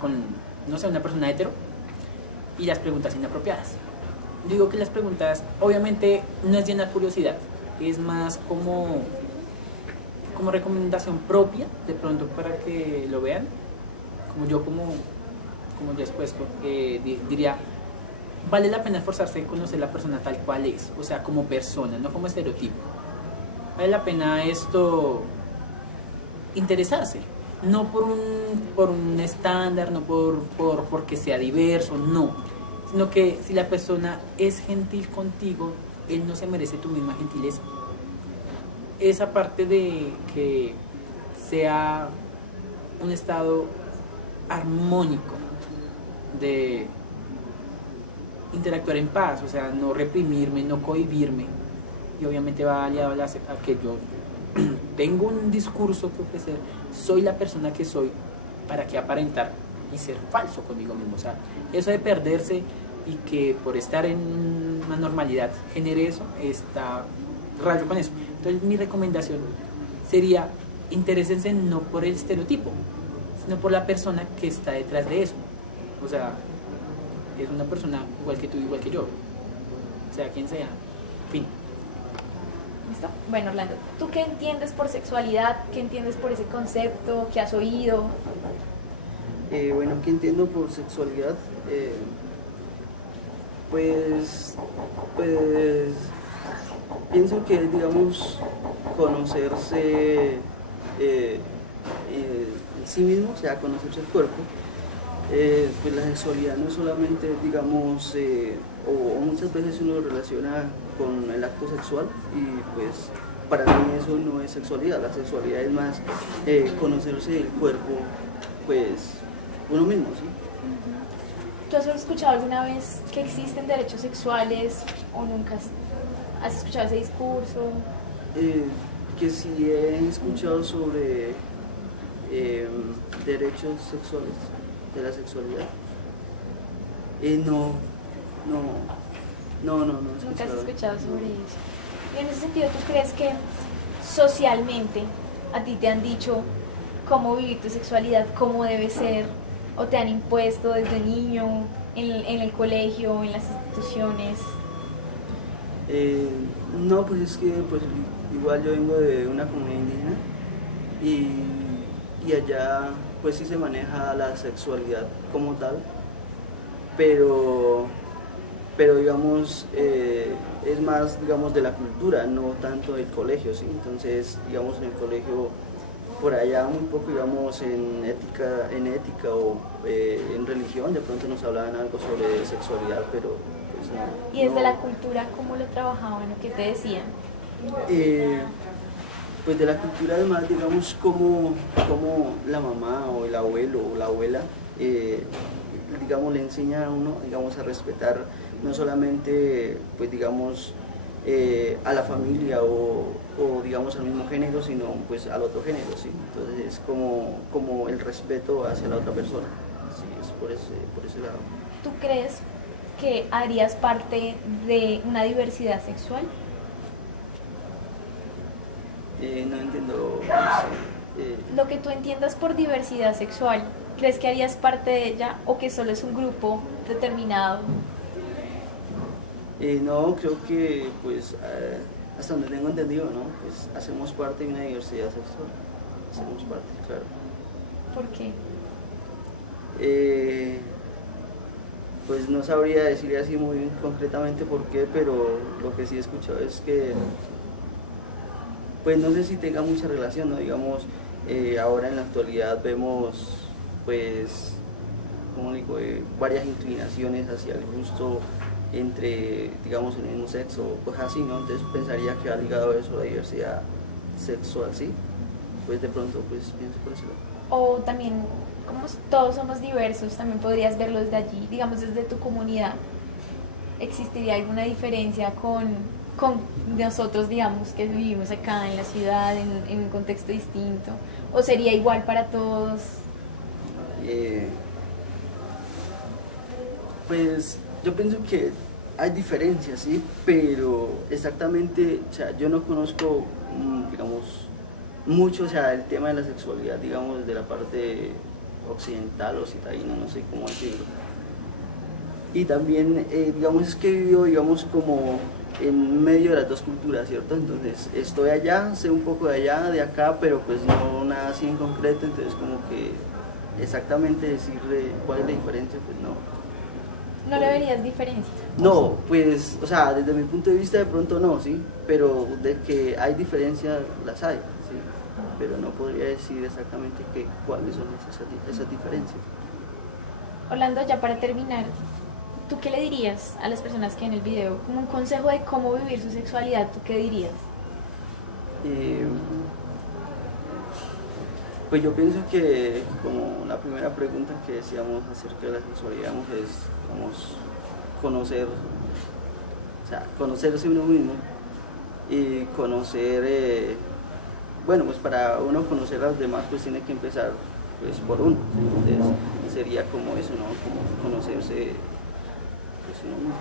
con, no sé, una persona hetero, y las preguntas inapropiadas. Digo que las preguntas, obviamente, no es llenar curiosidad, es más como recomendación propia, de pronto para que lo vean, como yo como ya expuesto, diría, vale la pena esforzarse en conocer la persona tal cual es, o sea, como persona, no como estereotipo. Vale la pena interesarse, no por un estándar, no porque sea diverso, no, sino que si la persona es gentil contigo, él no se merece tu misma gentileza. Esa parte de que sea un estado armónico de interactuar en paz, o sea, no reprimirme, no cohibirme, y obviamente va aliado a que yo tengo un discurso que ofrecer, soy la persona que soy, para que aparentar y ser falso conmigo mismo, o sea, eso de perderse y que por estar en una normalidad genere eso, está rayo con eso. Entonces mi recomendación sería, interésense no por el estereotipo, sino por la persona que está detrás de eso, o sea, es una persona igual que tú, igual que yo, sea quien sea, fin. ¿Listo? Bueno, Orlando, ¿tú qué entiendes por sexualidad? ¿Qué entiendes por ese concepto? ¿Qué has oído? Bueno, ¿qué entiendo por sexualidad? Pues pienso que, digamos, conocerse en sí mismo, o sea, conocerse el cuerpo. Pues la sexualidad no es solamente, digamos, o muchas veces uno lo relaciona con el acto sexual, y pues para mí eso no es sexualidad. La sexualidad es más conocerse el cuerpo, pues uno mismo, ¿sí? ¿Tú has escuchado alguna vez que existen derechos sexuales o nunca has escuchado ese discurso? Que sí he escuchado sobre derechos sexuales de la sexualidad. No he Nunca has escuchado. escuchado sobre eso. Y en ese sentido, ¿tú crees que socialmente a ti te han dicho cómo vivir tu sexualidad, cómo debe ser, o te han impuesto desde niño, en el colegio, en las instituciones? No, pues es que pues igual yo vengo de una comunidad indígena, y allá pues sí se maneja la sexualidad como tal, pero digamos es más, digamos, de la cultura, no tanto del colegio, ¿sí? Entonces, digamos, en el colegio por allá muy poco, digamos, en ética o en religión, de pronto nos hablaban algo sobre sexualidad, pero pues no. Y desde no. la cultura, ¿cómo lo trabajaban o qué te decían? Pues de la cultura, además, digamos, como la mamá o el abuelo o la abuela, digamos, le enseña a uno, digamos, a respetar no solamente, pues digamos, a la familia o digamos al mismo género, sino pues al otro género, ¿sí? Entonces es como el respeto hacia la otra persona, sí, es por ese lado. ¿Tú crees que harías parte de una diversidad sexual? No entiendo. Lo que tú entiendas por diversidad sexual, ¿crees que harías parte de ella o que solo es un grupo determinado? No, creo que pues hasta donde tengo entendido, ¿no? Pues hacemos parte de una diversidad sexual, hacemos parte, claro. ¿Por qué? Pues no sabría decir así muy concretamente por qué, pero lo que sí he escuchado es que pues no sé si tenga mucha relación, ¿no? Digamos, ahora en la actualidad vemos, pues, como digo, varias inclinaciones hacia el gusto entre, digamos, el mismo sexo, pues así, ¿no? Entonces pensaría que ha ligado eso a la diversidad sexual, ¿sí? Pues de pronto, pues pienso por ese lado. O también, como todos somos diversos, también podrías verlo desde allí, digamos, desde tu comunidad. ¿Existiría alguna diferencia con nosotros, digamos, que vivimos acá en la ciudad, en un contexto distinto? ¿O sería igual para todos? Pues yo pienso que hay diferencias, sí, pero exactamente, o sea, yo no conozco, digamos, mucho, o sea, el tema de la sexualidad, digamos, desde la parte occidental o citadina, no sé cómo decirlo. Y también, digamos, es que he vivido, digamos, como en medio de las dos culturas, ¿cierto? Entonces, estoy allá, sé un poco de allá, de acá, pero pues no nada así en concreto, entonces como que exactamente decirle cuál es la diferencia, pues no. ¿No le verías diferencia? No, pues, o sea, desde mi punto de vista de pronto no, sí, pero de que hay diferencias las hay, sí, pero no podría decir exactamente cuáles son esas diferencias. Orlando, ya para terminar, ¿tú qué le dirías a las personas que ven el video? Como un consejo de cómo vivir su sexualidad, ¿tú qué dirías? Pues yo pienso que como la primera pregunta que decíamos acerca de la sexualidad es conocer, o sea, conocerse uno mismo y conocer, bueno, pues para uno conocer a los demás pues tiene que empezar pues por uno, ¿sí? Entonces sería como eso, ¿no? Como conocerse pues uno mismo.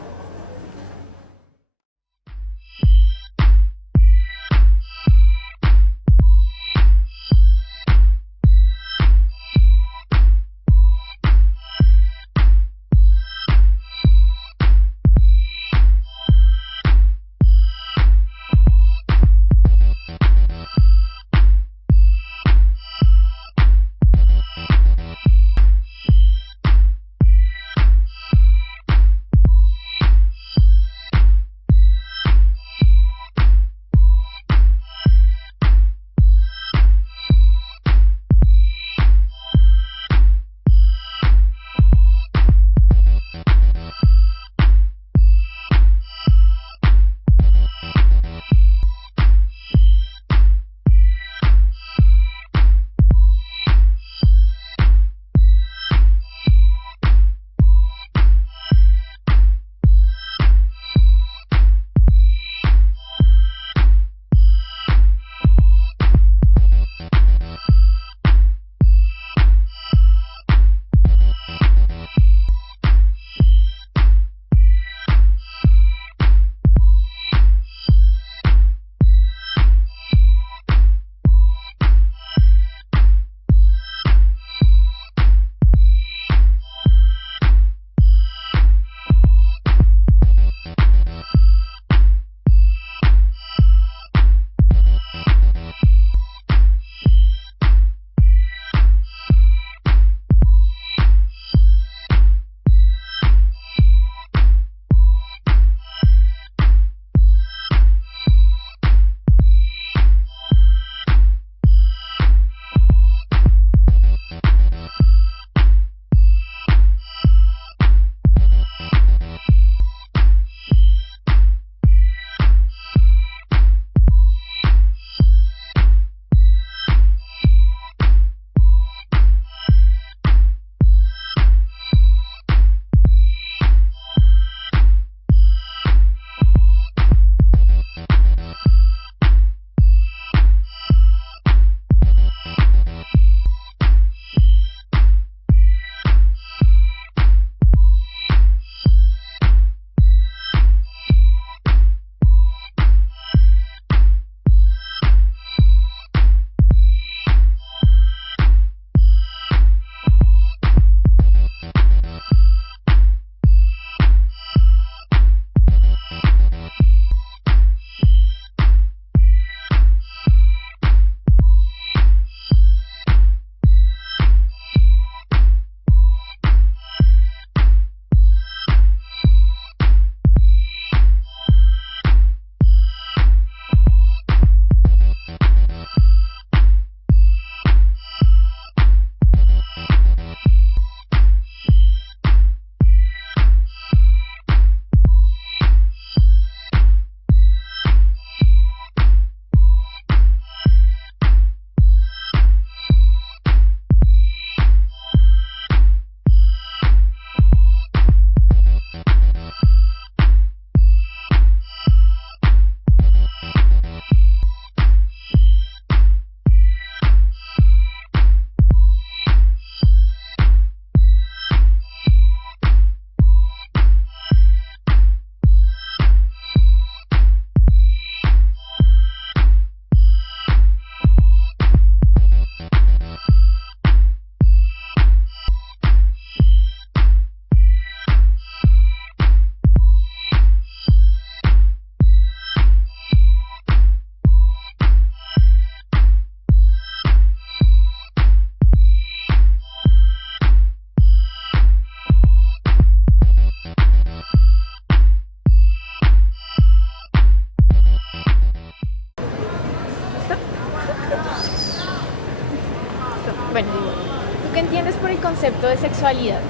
Bueno, ¿tú qué entiendes por el concepto de sexualidad?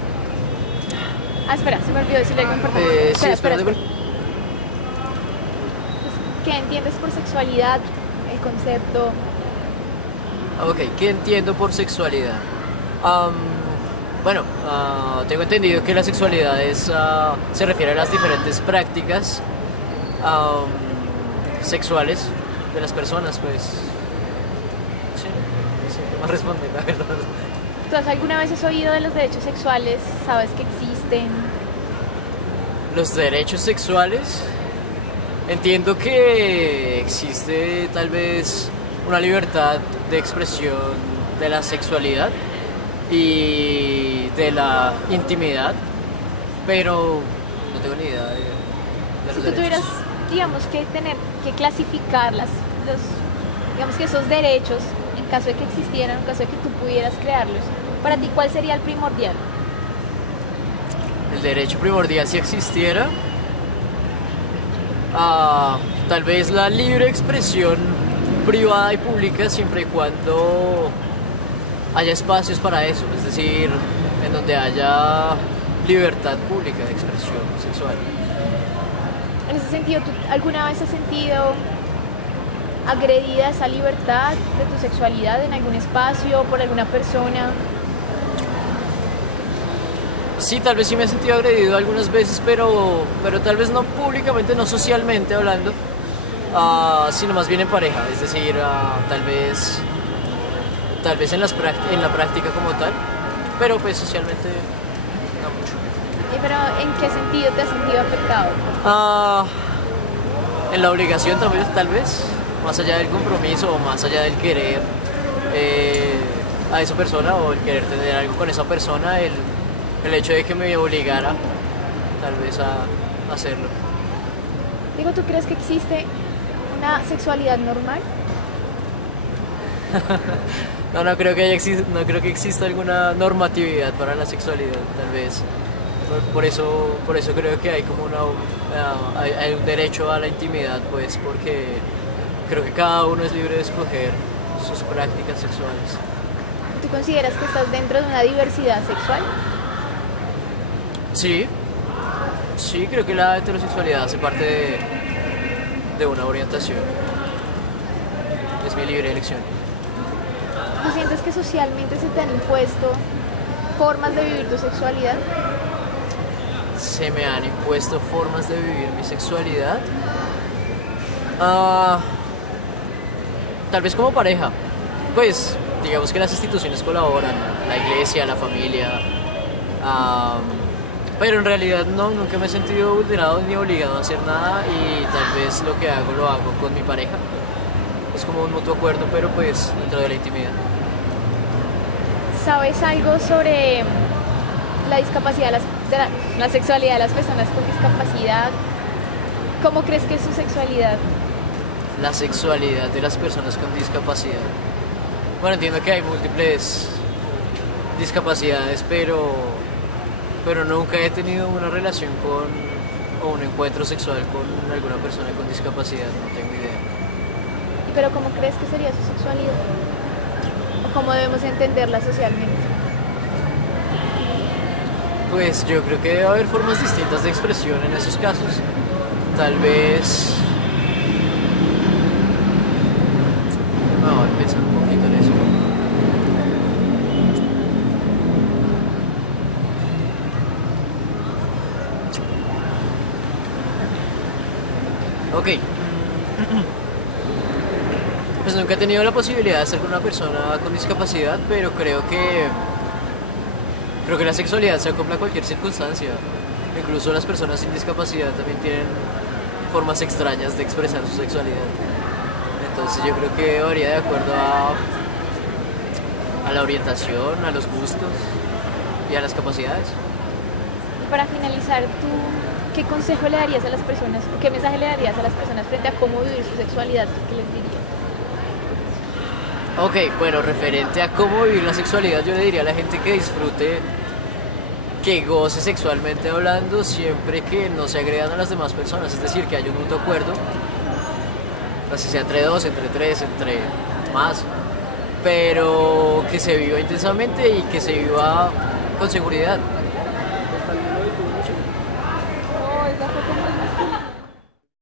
Ah, espera, se me olvidó decirle algo importante. Espera. ¿Qué entiendes por sexualidad? El concepto. Ok, ¿qué entiendo por sexualidad? Bueno, tengo entendido que la sexualidad se refiere a las diferentes prácticas sexuales de las personas, pues. Sí, no sé qué más responder, la verdad. ¿Tú alguna vez has oído de los derechos sexuales? ¿Sabes que existen? Los derechos sexuales, entiendo que existe tal vez una libertad de expresión de la sexualidad y de la intimidad, pero no tengo ni idea de los Si tú derechos. tuvieras, digamos, que clasificar digamos que esos derechos, en caso de que existieran, en caso de que tú pudieras crearlos, para ti, ¿cuál sería el primordial? El derecho primordial, si existiera, tal vez la libre expresión privada y pública, siempre y cuando haya espacios para eso, es decir, en donde haya libertad pública de expresión sexual. En ese sentido, ¿tú alguna vez has sentido agredida esa libertad de tu sexualidad en algún espacio, por alguna persona? Sí, tal vez sí me he sentido agredido algunas veces, pero tal vez no públicamente, no socialmente hablando, sino más bien en pareja, es decir, tal vez en la práctica como tal, pero pues socialmente no mucho. ¿Pero en qué sentido te has sentido afectado? En la obligación también, tal vez, más allá del compromiso o más allá del querer a esa persona o el querer tener algo con esa persona, el hecho de que me obligara tal vez a hacerlo. Digo, ¿tú crees que existe una sexualidad normal? No creo que exista alguna normatividad para la sexualidad, tal vez. Por eso creo que hay como hay un derecho a la intimidad, pues, porque creo que cada uno es libre de escoger sus prácticas sexuales. ¿Tú consideras que estás dentro de una diversidad sexual? Sí, creo que la heterosexualidad hace parte de una orientación. Es mi libre elección. ¿Tú sientes que socialmente se te han impuesto formas de vivir tu sexualidad? Se me han impuesto formas de vivir mi sexualidad. Tal vez como pareja. Pues, digamos que las instituciones colaboran, la iglesia, la familia. Pero en realidad nunca me he sentido vulnerado ni obligado a hacer nada y tal vez lo que hago lo hago con mi pareja. Es como un mutuo acuerdo, pero pues dentro de la intimidad. ¿Sabes algo sobre la discapacidad, la sexualidad de las personas con discapacidad? ¿Cómo crees que es su sexualidad? La sexualidad de las personas con discapacidad. Bueno, entiendo que hay múltiples discapacidades, pero nunca he tenido una relación o un encuentro sexual con alguna persona con discapacidad, no tengo idea. ¿Pero cómo crees que sería su sexualidad? ¿O cómo debemos entenderla socialmente? Pues yo creo que debe haber formas distintas de expresión en esos casos. Tal vez... No, voy a pensar un poquito en eso. Ok. Pues nunca he tenido la posibilidad de estar con una persona con discapacidad, pero creo que la sexualidad se acopla a cualquier circunstancia. Incluso las personas sin discapacidad también tienen formas extrañas de expresar su sexualidad. Entonces yo creo que varía de acuerdo a la orientación, a los gustos y a las capacidades. Para finalizar, ¿tú qué consejo le darías a las personas, o qué mensaje le darías a las personas frente a cómo vivir su sexualidad? ¿Qué les dirías? Ok, bueno, referente a cómo vivir la sexualidad, yo le diría a la gente que disfrute, que goce sexualmente hablando, siempre que no se agredan a las demás personas, es decir, que haya un mutuo acuerdo, así sea entre dos, entre tres, entre más, pero que se viva intensamente y que se viva con seguridad.